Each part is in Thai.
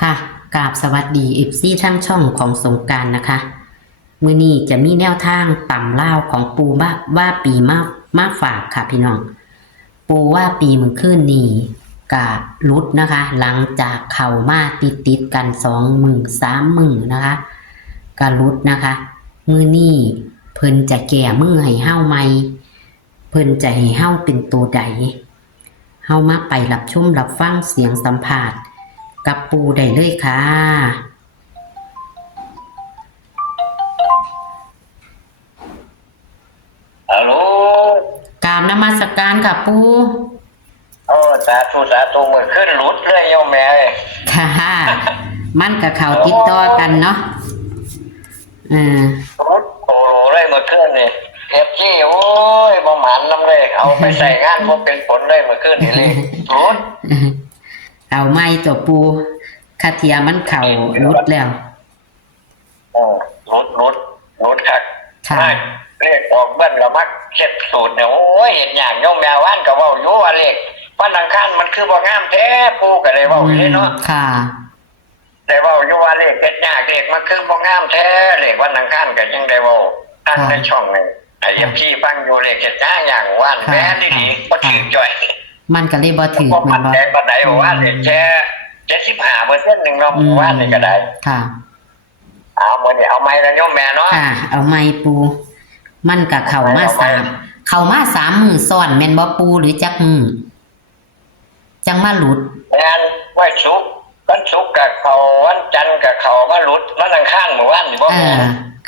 ค่ะกราบสวัสดีFCทั้งช่องของสงกรานต์นะคะมื้อนี้จะมีแนวทางตำลาวของปูว่าปีมาฝากค่ะพี่น้องปูว่าปีมื้อคืนนี้กะรุดนะคะ หลังจากเข้ามาติดกัน2 มื้อ3 มื้อนะคะกะรุดนะคะ มื้อนี้เพิ่นจะแก้มือให้เฮาใหม่เพิ่นจะให้เฮาเป็นตัวใดเฮามาไปรับชมรับฟังเสียงสัมภาษณ์กับปูได้เลยค่ะฮัลโหลกราบนมัสการค่ะปูโอ้สาธุมือขึ้นรุดเลยโยมแม่เอ้ยค่ะมันกับเขาติดต่อกันเนาะรุดโอ้โหเลยมือขึ้นนี่เอฟจี้โอ้ยบ่หมันน้ำเลยเอาไปใส่งานบ่เป็นผลเลยมือขึ้นนี่เลยรุดเอาไม่ตัวปูคาเทียมันเข่ารุดแล้วโอ้รุดคักค่ะเลขออกเบิ้ลละมักเจ็ดสูตรเนี่ยโอ้ยเห็นอย่างโยมแม่ว่านก็เว้าอยู่ว่าเลขวันอังคารมันคือบ่งามแท้ปูก็เลยเว้าอยู่เลยเนาะค่ะได้เว้าอยู่ว่าเลขเฮ็ดยากเลขมันคือบ่งามแท้เลขวันอังคารก็ยังได้เว้าตั้งในช่องนี่ไอ้พี่ฟังอยู่เลขเฮ็ดยากอย่างว่านแม่ดีๆบ่ถือจ่อยมันก็เลยบ่ถือบ่มัมัน บ่ใจปานใดว่าเลขแค่75%นึงเนาะว่านี่ก็ได้ค่ะเอามื้อนี้เอาไม้แล้วโยมแม่เนาะค่ะเอาไม้ปูมันกับเข้ามา3 มื้อซ้อนแม่นบ่ปูหรือจักมื้อจังมาหลุดแม่นไว้ศุกร์วันศุกร์ก็เข้าวันจันทร์ก็เข้ามาหลุดวันอังคารเมื่อวานนี่บ่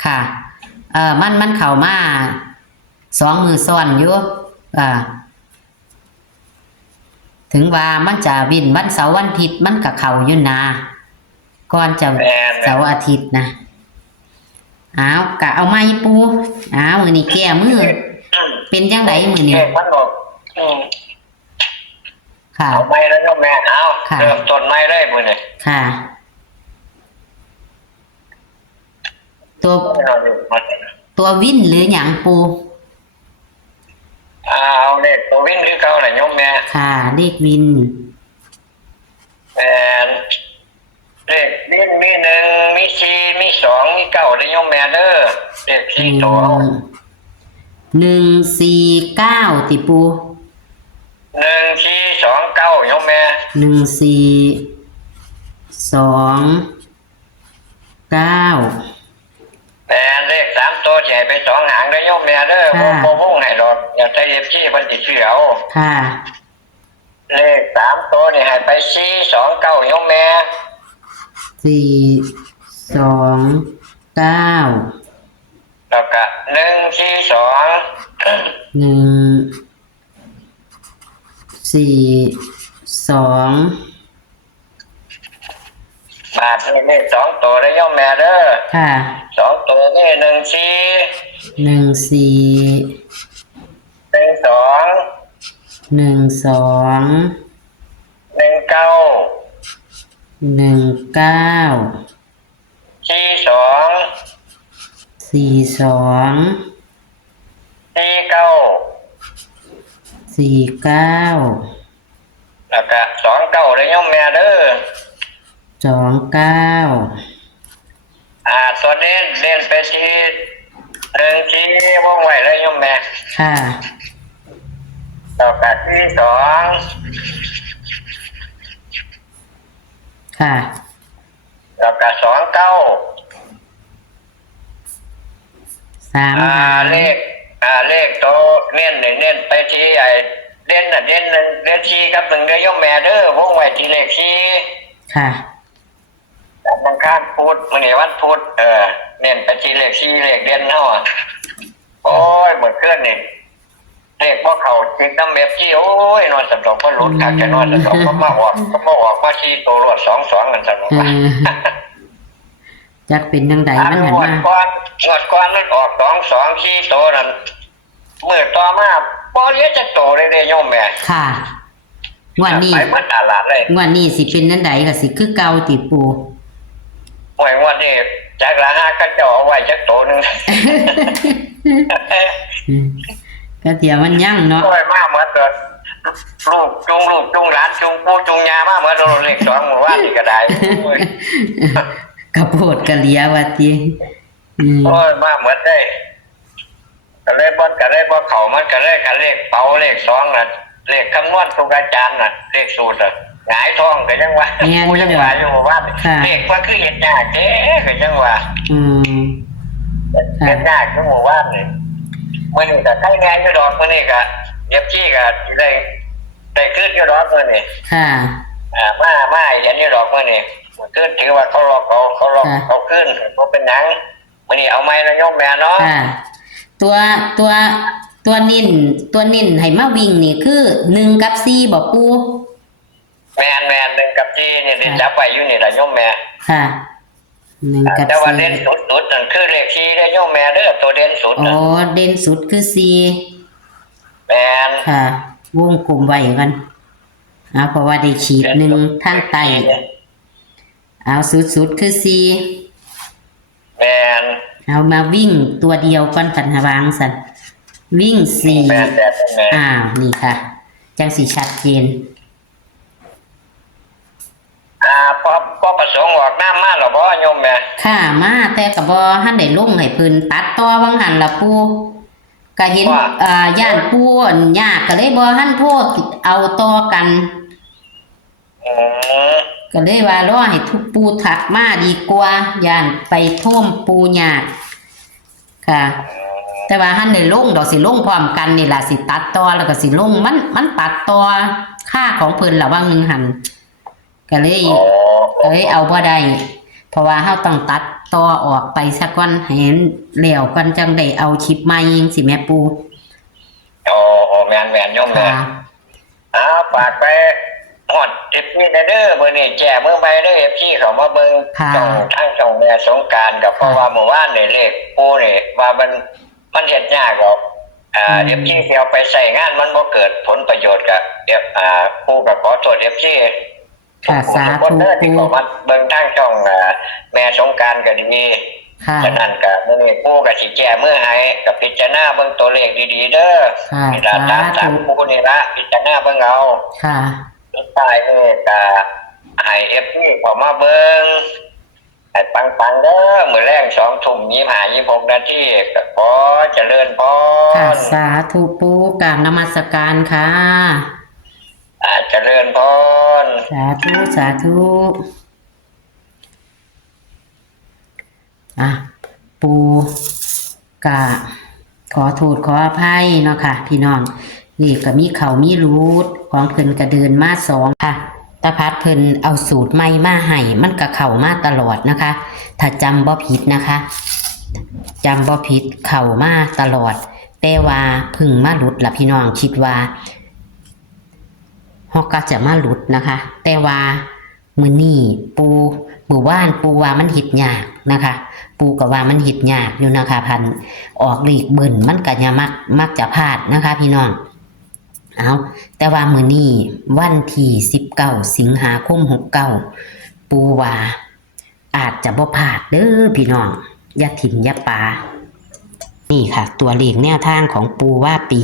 ค่ะมันเข้ามา2 มื้อซ้อนอยู่ถึงว่ามันจะวินวันเสาร์วันอาทิตย์มันก็เข้าอยู่นะก่อนจะเสาร์อาทิตย์นะเอากะเอาไม้ปูมื้อนี้แก้มือเป็นจังไดมื้อนี้มันบอกค่ะเอาไม้แล้วโยมแม่เอาเริ่มต้นไม้เลยมื้อนี้ค่ะตัววินหรือหยังปูเอาเลขตัววินคือเก่าแหละโยมแม่ค่ะเลขวินเลขวินมี1มี4มี2มี9ได้โยมแม่เด้อเลข4ตัว149ติปู1429โยมแม่1429แต่เลข3ตัวสิให้ไป2หางได้โยมแม่เด้อบ่วงให้ดอกอย่าใช้ FC เพิ่นสิซื้อเอาค่ะเลข3ตัวนี่ให้ไป429โยมแม่429แล้วก็142บาทเลข2ตัวได้โยมแม่เด้อค่ะ2ตัวนี่14 12 แล้วก็29ได้โยมแม่เด้อตัวนี้เรียนไปที่1 ว่องไวเลยโยมแม่ค่ะแล้วก็ที่2ค่ะแล้วก็29เลขตัวเน้นไปที่ไอ้เด่นที่กับ1ได้โยมแม่เด้อวงไว้ที่เลข4ค่ะวันข้ามพุธมื้อนี้วันพุธเน้นไปที่เลข4เลขเด่นเฮาโอ้ยหมดเคลื่อนนี่เลขพวกเขาจิกน้ำเมฟที่โอ้ยนอนสนุกก็หลุดคักจะนอนสนุกก็มาออกมาชี้ตัวรวด2กันสนุกว่ะจักเป็นจังไดมันหันมางวดก่อนมันออก2ชี้ตัวนั่นมื้อต่อมาบ่เหลือจักโตเลยเด้โยมแม่ค่ะงวดนี้ไปหมดตลาดเลยงวดนี้สิเป็นจังไดก็สิคือเก่าติปูโอ้ยงวดนี้จักละ5ก็จะเอาไว้จักโตนึงก็เดี๋ยวมันยั่งเนาะโอ้ยมาหมดเลย ลูกจุงหลานจุงปู่จุงยามาเหมือนเราเลขสองหมู่บ้านนี่ก็ได้โอ้ย กระโพดกระเลียว่าติโอ้ยมาเหมือนได้ก็เลยบ่เข้ามันก็เลยกันเลขเป๋าเลขสองน่ะเลขคำนวณทุกอาจารย์น่ะเลขสูตรน่ะหงายท้องก็ยังว่าผู้ยังว่าอยู่ว่าเลขว่าคือเฮ็ดยากแท้ก็ยังว่าเฮ็ดยากอยู่หมู่บ้านนี่มื้อนี้ก็ใครแน่อยู่ดอกมื้อนี้ก็เย็บจี้ก็ได้ขึ้นอยู่ดอกมื้อนี้ค่ะมาเห็นอยู่ดอกมื้อนี้ขึ้นถือว่าเขาล็อกเขาขึ้นบ่เป็นหยังมื้อนี้เอาไม้แล้วโยมแม่เนาะค่ะตัวนิ่นให้มาวิ่งนี่คือ1กับ4บ่ปู่แม่น1กับ4นี่ได้จับไว้อยู่นี่ล่ะโยมแม่ค่ะ1กับ4แต่ว่าเด่นสุดนั่นคือเลข4เด้อโยมแม่เด้อตัวเด่นสุดอ๋อเด่นสุดคือ4แม่นค่ะวงกลมไว้กันเพราะว่าได้ขีด1ทางใต้เอาสุดคือ4แม่นเอามาวิ่งตัวเดียวก่อนกันวางสั่นวิ่ง4นี่ค่ะจังสิชัดเจนพอประสงค์ออกน้ำมาหรอบ่โยมแม่ค่ะมาแต่ก็บ่ทันได้ลงให้เพิ่นตัดต่อวังหันล่ะปู่ก็เห็นย่านปู่ยากก็เลยบ่ทันโทษเอาต่อกันก็เลยว่ารอให้ทุกปู่ถักมาดีกว่าย่านไปท่วมปู่ยากค่ะแต่ว่าหันได้ลงดอกสิลงพร้อมกันนี่ล่ะสิตัดต่อแล้วก็สิลงมันตัดต่อค่าของเพิ่นละวังนึงหั่นก็เลยเอาบ่ได้เพราะว่าเฮาต้องตัดต่อออกไปซะก่อนให้แล้วก่อนจังได้เอาคลิปใหม่จังสิแม่ปู่แม่นโยมแม่ฝากไปฮอดFPเด้อมื้อนี้แจ้มื้อใหม่เด้อ FP เข้ามาเบิ่งช่องแม่สงกรานต์กับเพราะว่าเมื่อวานนี่เลขปู่นี่ว่ามันเฮ็ดยากหรอกFP สิเอาไปใช้งานมันบ่เกิดผลประโยชน์กับปู่ก็ขอโทษ FPค่ะสาธุที่เขามาเบิ่งทางช่องแม่สงกรานต์ก็ดีฉะนั้นก็มื้อนี้ปู่ก็สิแก้มือให้กับพิจารณาเบิ่งตัวเลขดีๆเด้อนี่ล่ะตามปู่นี่ล่ะพิจารณาเบิ่งเอาค่ะสุดท้ายนี่ก็ให้ FP เข้ามาเบิ่งให้ปังๆเด้อมื้อแลง 20:25-26 นาทีก็ขอเจริญพรค่ะสาธุปู่กราบนมัสการค่ะเจริญพรสาธุปู่กะขอโทษขออภัยเนาะค่ะพี่น้องนี่ก็มีเขามีรูดของเพิ่นก็เดินมา2ค่ะตาพัดเพิ่นเอาสูตรใหม่มาให้มันก็เข้ามาตลอดนะคะถ้าจำบ่ผิดนะคะจำบ่ผิดเข้ามาตลอดแต่ว่าเพิ่งมาหลุดล่ะพี่น้องคิดว่าฮอกก็จะมาหลุดนะคะแต่ว่ามื้อนี้มื้อวานปูว่ามันเฮ็ดยากนะคะปูก็ว่ามันเฮ็ดยากอยู่นะคะพันออกเลขเบิ่นมันก็จะมักจะพลาดนะคะพี่น้องแต่ว่ามื้อนี้วันที่19สิงหาคม69ปูว่าอาจจะบ่พลาดเด้อพี่น้องอย่าถิ่มอย่าปานี่ค่ะตัวเลขแนวทางของปูว่าปี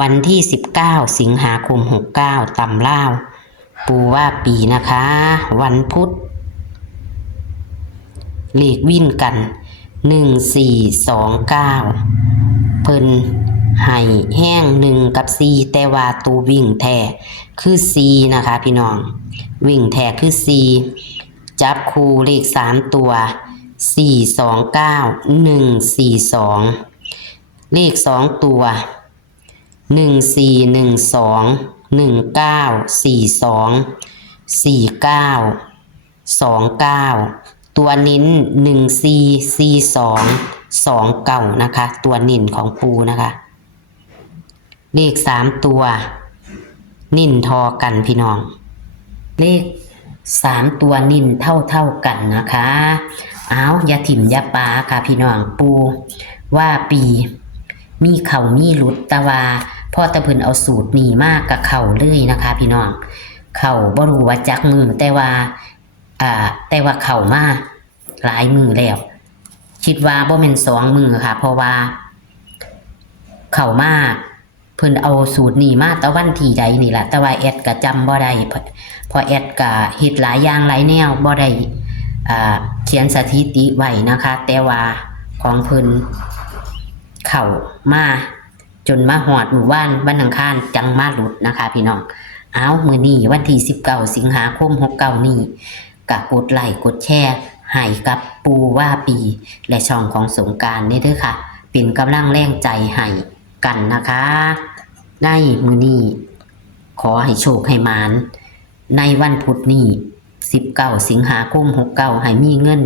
วันที่19สิงหาคม69ตำลาวปูว่าปีนะคะวันพุธเลขวิ่นกัน1429เพิ่นให้แห้ง1กับ4แต่ว่าตัววิ่งแท้คือ4นะคะพี่น้องวิ่งแท้คือ4จับคู่เลข3ตัว429 142เลข2ตัว1412 1942 49 29ตัวนิ้น1442 29นะคะตัวนิ่นของปูนะคะเลข3ตัวนิ่นทอกันพี่น้องเลข3ตัวนิ่นเท่ากันนะคะอย่าถิ่มอย่าปาค่ะพี่น้องปูว่าปีมีเข่ามีหลุดตะวาพ่อตะเพิ่นเอาสูตรนี้มากกับเข่าเลยนะคะพี่น้องเข่าบ่รู้ว่าจักมือแต่ว่าเข่ามาหลายมือแล้วคิดว่าบ่แม่น2มือค่ะเพราะว่าเข่ามาเพิ่น เพิ่นเอาสูตรนี้มาแต่วันที่ใดนี่แหละแต่ว่าแอดก็จำบ่ได้เพอแอดก็เฮ็ดหลายอย่างหลายแนวบ่ได้เขียนสถิติไว้นะคะแต่ว่าของเพิ่นเข้ามาจนมาฮอดมื้อวานวันอังคารจังมาหลุดนะคะพี่น้องเอามื้อนี้วันที่19สิงหาคม69นี้ก็กดไลค์กดแชร์ให้กับปูว่าปีและช่องของสงกรานต์นี่เด้อค่ะเป็นกำลังแรงใจให้กันนะคะในมื้อนี้ขอให้โชคให้หมานในวันพุธนี้19สิงหาคม69ให้มีเงิน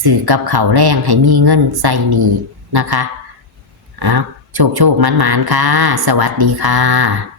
ซื้อกับข้าวแรงให้มีเงินใส่หนี้นะคะโชคหมานๆค่ะสวัสดีค่ะ